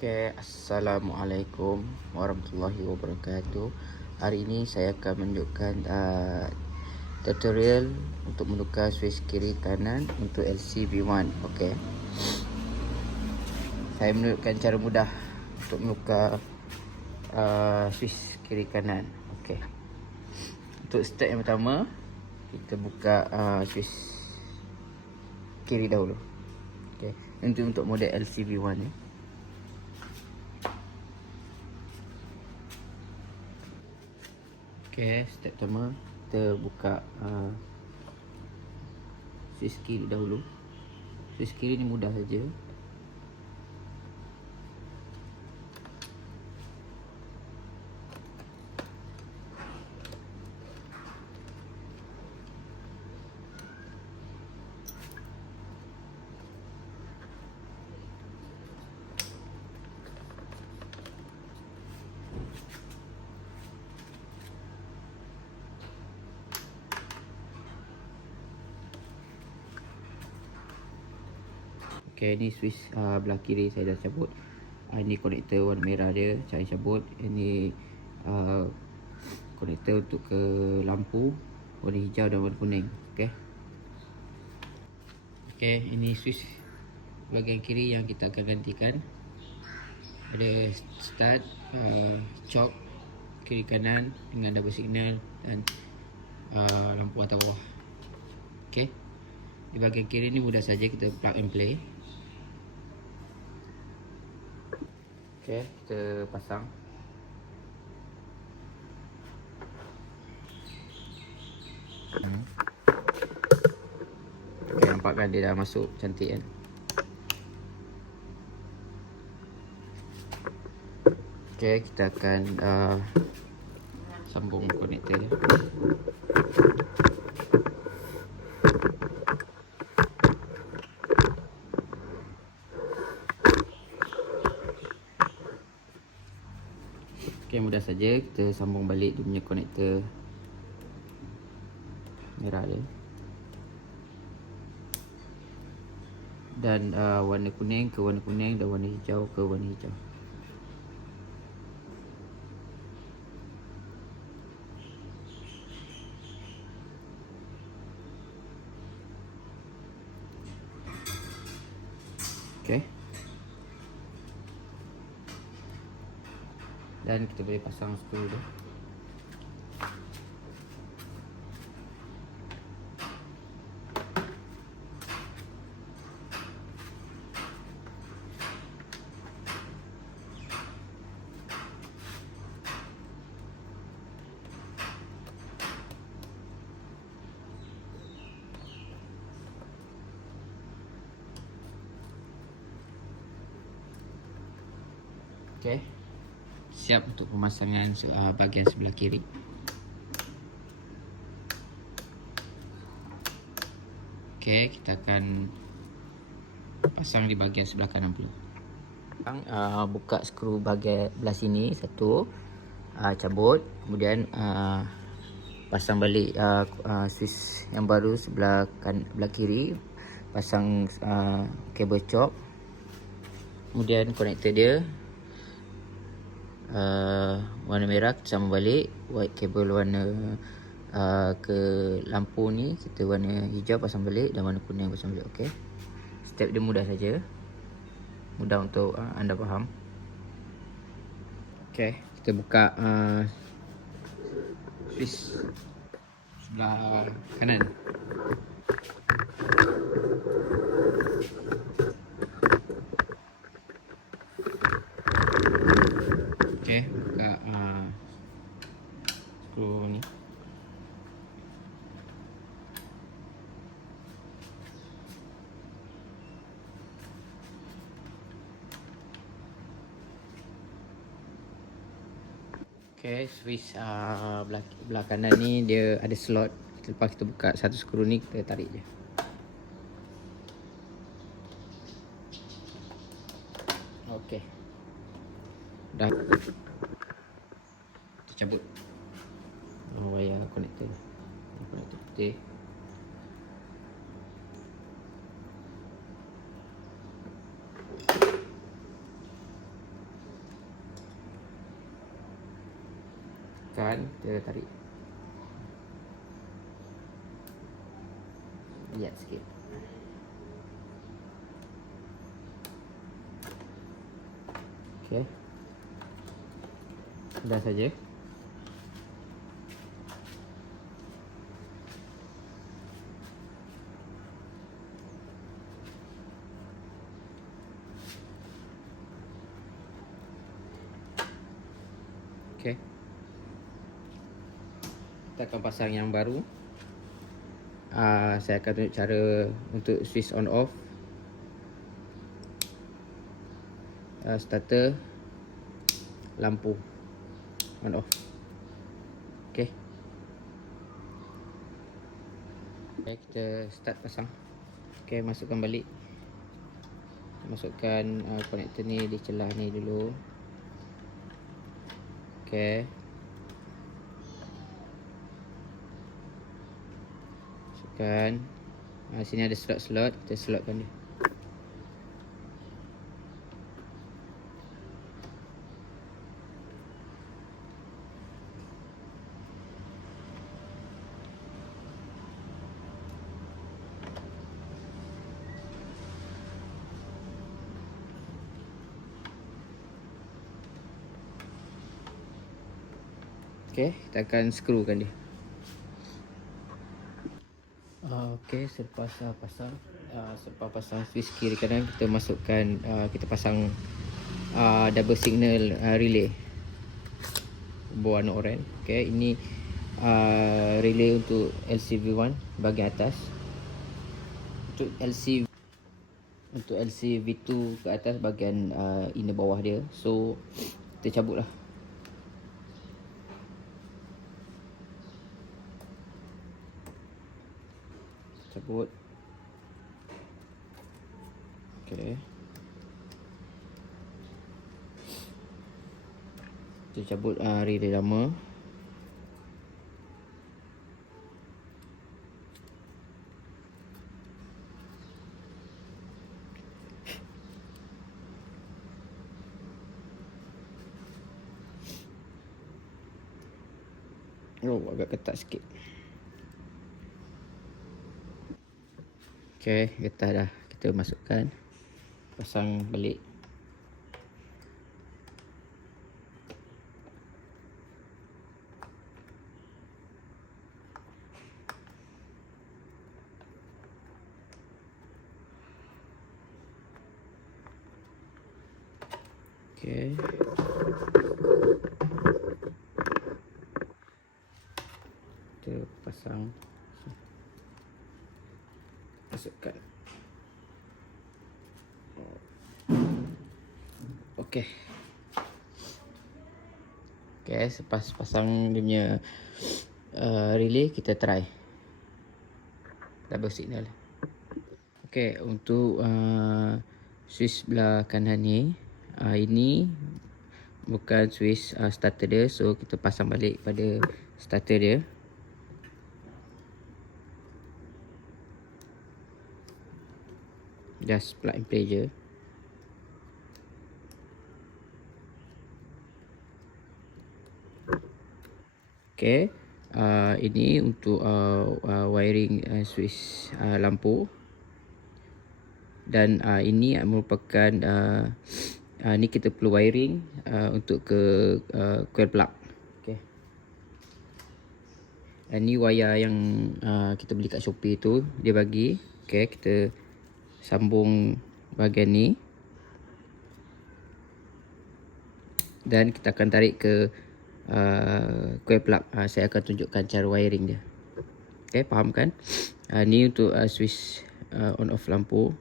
Okay, Assalamualaikum warahmatullahi wabarakatuh. Hari ini saya akan menunjukkan uh, tutorial untuk menukar switch kiri kanan untuk LCB1. Okay. Saya menunjukkan cara mudah untuk menukar uh, switch kiri kanan. Okay. Untuk step yang pertama, kita buka uh, switch kiri dahulu. Okay. Ini untuk model LCB1 ni. Okay, step pertama kita buka uh, switch kiri dahulu. Switch kiri ni mudah saja. Okay, ni switch uh, belah kiri saya dah cabut. Uh, ini konektor warna merah dia, saya cabut. Ini uh, konektor untuk ke lampu warna hijau dan warna kuning. Okay. Okay, ini switch bahagian kiri yang kita akan gantikan. Ada start, uh, choke kiri kanan dengan double signal dan uh, lampu atas bawah. Okay. Di bahagian kiri ni mudah saja kita plug and play. Okay, kita pasang. Hmm. Okay, nampak kan dia dah masuk cantik kan? Okay, kita akan uh, sambung konektor dia. Okay, mudah saja kita sambung balik dia punya konektor merah dia. Dan uh, warna kuning ke warna kuning dan warna hijau ke warna hijau. Okay. Dan kita boleh pasang skru dia. Okay. Siap untuk pemasangan uh, bahagian sebelah kiri. Okay, kita akan pasang di bahagian sebelah kanan pula. Uh, buka skru bahagian belah sini satu, uh, cabut, kemudian uh, pasang balik uh, uh, switch yang baru sebelah kan belah kiri, pasang uh, kabel chop, kemudian konektor dia uh, warna merah kita sambung balik. White cable warna uh, ke lampu ni kita warna hijau pasang balik dan warna kuning pasang balik okey? Step dia mudah saja. Mudah untuk uh, anda faham. Okey kita buka uh, switch sebelah kanan Okey, buka uh, skru ni. Okey, switch uh, belah, belah kanan ni dia ada slot. Lepas kita buka satu skru ni kita tarik je. Okey. Dah Kita cabut uh, Wayar konektor Konektor putih tekan, kita tarik. Lihat sikit. Okey. Dah saja. Okey. Kita akan pasang yang baru. Uh, saya akan tunjuk cara untuk switch on off. Uh, starter lampu on off. Okey. Okay, kita start pasang. Okey, masukkan balik. Masukkan uh, konektor ni di celah ni dulu. Okay. Masukkan. Ha, sini ada slot-slot. Kita slotkan dia. Okey, kita akan screwkan dia. Uh, Okey, selepas uh, pasang uh, selepas pasang switch kiri kanan kita masukkan uh, kita pasang uh, double signal uh, relay berwarna oranye. Okey, ini uh, relay untuk LCV1 bahagian atas. Untuk LCV untuk LCV2 ke atas bahagian uh, inner bawah dia. So kita cabutlah. Cabut okey. Kita cabut uh, relay lama. Oh, agak ketat sikit. Okey, getah dah kita masukkan. Pasang balik. Okey. Kita pasang masukkan Okey. Okey, selepas pasang dia punya uh, relay kita try. Double signal. Okey, untuk uh, switch belah kanan ni, uh, ini bukan switch uh, starter dia, so kita pasang balik pada starter dia. Just plug and play je Okay, uh, ini untuk uh, uh, wiring uh, switch uh, lampu dan uh, ini merupakan uh, uh, ni kita perlu wiring uh, untuk ke uh, coil plug. Ini wire yang uh, kita beli kat Shopee tu dia bagi. Okay, kita sambung bahagian ni. Dan kita akan tarik ke uh, coil plug uh, saya akan tunjukkan cara wiring dia. Ok faham kan? Uh, ni untuk uh, switch uh, on off lampu.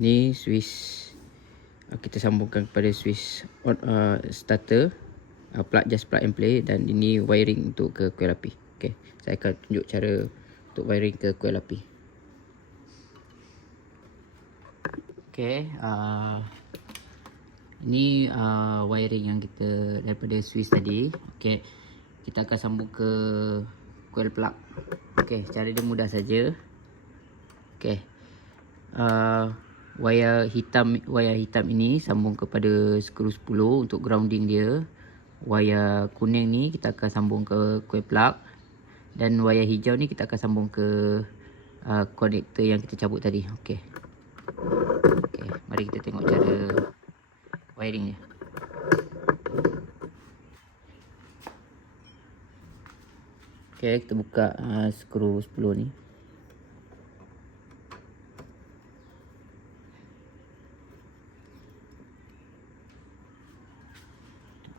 Ni switch uh, kita sambungkan kepada switch on uh, starter. Uh, plug just plug and play. Dan ini wiring untuk ke coil api ok saya akan tunjuk cara untuk wiring ke coil api Okay, uh, ni uh, wiring yang kita daripada Swiss tadi. Okay, kita akan sambung ke coil plug. Okay, cara dia mudah saja. Okay, uh, wire hitam wire hitam ini sambung kepada skru 10 untuk grounding dia. wayar kuning ni kita akan sambung ke coil plug dan wayar hijau ni kita akan sambung ke uh, yang kita cabut tadi. Okey. Okey, mari kita tengok cara wiring dia. Okey, kita buka uh, skru 10 ni.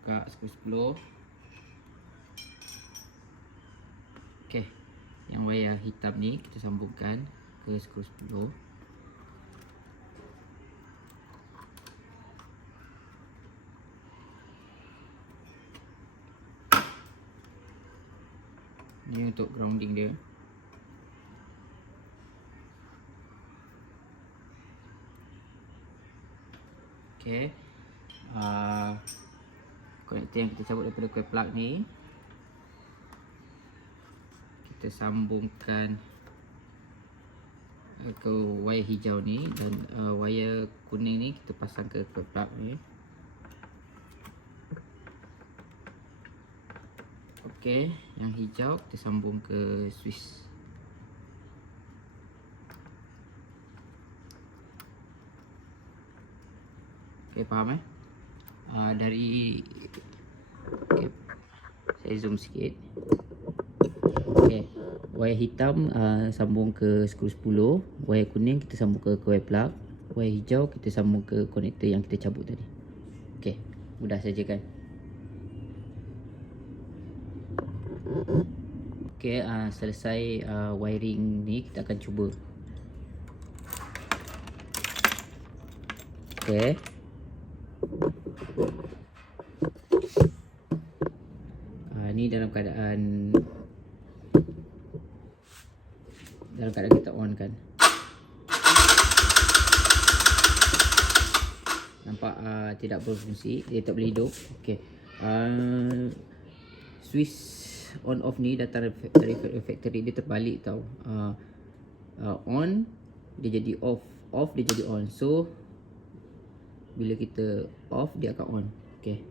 Buka skru 10. Okey. Yang wayar hitam ni kita sambungkan ke skru 10. Ni untuk grounding dia. Okey. Uh, konektor yang kita cabut daripada coil plug ni kita sambungkan ke wayar hijau ni dan uh, wayar kuning ni kita pasang ke coil plug ni. Okey, yang hijau kita sambung ke switch. Okey, faham eh? Uh, dari okay. saya zoom sikit. Okey, wayar hitam uh, sambung ke skru 10, wayar kuning kita sambung ke coil plug, wayar hijau kita sambung ke konektor yang kita cabut tadi. Okey, mudah saja kan? Okey, uh, selesai uh, wiring ni kita akan cuba. Okey. Uh, ni dalam keadaan dalam keadaan kita on kan. Nampak uh, tidak berfungsi, dia tak boleh hidup. Okey. Uh, switch on off ni datang dari factory dia terbalik tau. Uh, uh, on dia jadi off, off dia jadi on. So bila kita off dia akan on. Okay.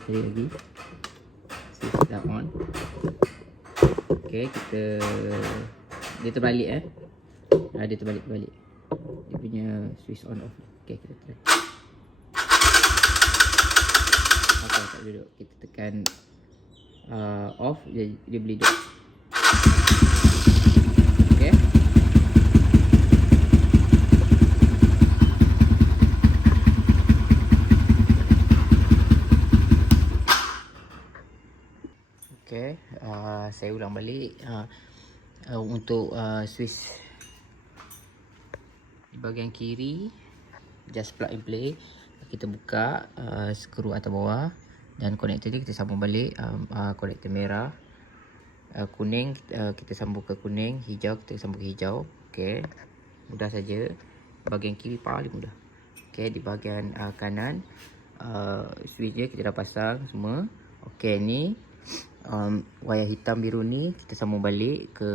Sekali lagi. Switch dah on. Okey, kita dia terbalik eh. Ha, dia terbalik terbalik. Dia punya switch on off. Okey, kita try. Okey, tak duduk. Kita tekan uh, off dia dia boleh duduk. Okey. Okey, uh, saya ulang balik. Uh, uh, untuk uh, switch di bahagian kiri just plug and play. Kita buka uh, skru atas bawah dan konektor ni kita sambung balik. Um, uh, merah. Uh, kuning uh, kita sambung ke kuning hijau kita sambung ke hijau. Okey mudah saja. Bahagian kiri paling mudah. Okey di bahagian uh, kanan uh, switch dia kita dah pasang semua. Okey ni um, wayar hitam biru ni kita sambung balik ke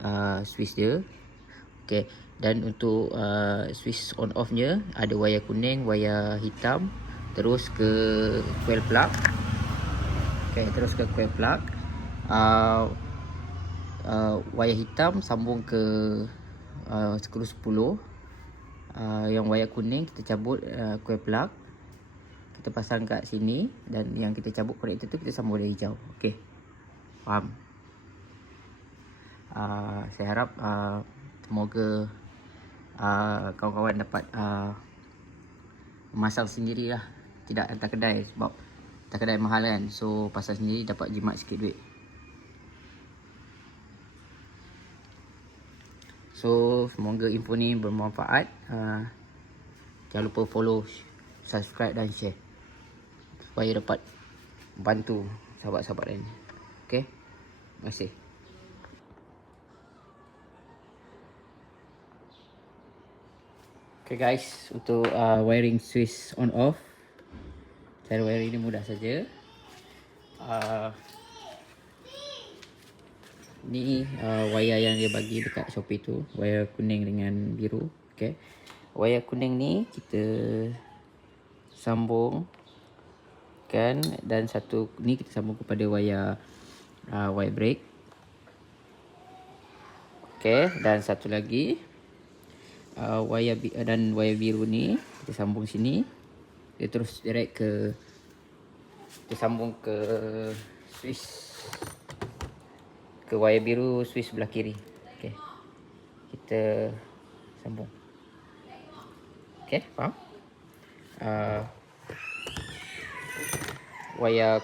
uh, switch dia okey dan untuk uh, switch on off nya ada wayar kuning wayar hitam terus ke coil plug okey terus ke coil plug uh, uh, wayar hitam sambung ke uh, skru 10 uh, yang wayar kuning kita cabut uh, coil plug kita pasang kat sini dan yang kita cabut konektor tu kita sambung dari hijau. Okey. Faham? Uh, saya harap uh, semoga uh, kawan-kawan dapat uh, memasang sendirilah. Tidak hantar kedai sebab hantar kedai mahal kan. So pasang sendiri dapat jimat sikit duit. So semoga info ni bermanfaat. Uh, jangan lupa follow, subscribe dan share supaya dapat bantu sahabat-sahabat lain. Okey. Terima kasih. Okay guys, untuk uh, wiring switch on off cara wiring ni mudah saja. Uh, Ni uh, wayar yang dia bagi dekat Shopee tu, wayar kuning dengan biru. Okey. Wayar kuning ni kita sambung kan dan satu ni kita sambung kepada wayar uh, wire brake. Okey, dan satu lagi uh, wayar bi- dan wayar biru ni kita sambung sini. Dia terus direct ke kita sambung ke switch ke wayar biru switch sebelah kiri. Okey. Kita sambung. Okey, faham? Uh, wayar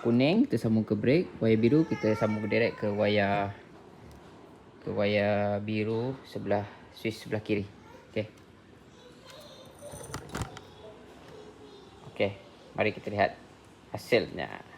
kuning kita sambung ke brake, wayar biru kita sambung direct ke wayar ke wayar biru sebelah switch sebelah kiri. Okey. Okey, mari kita lihat hasilnya.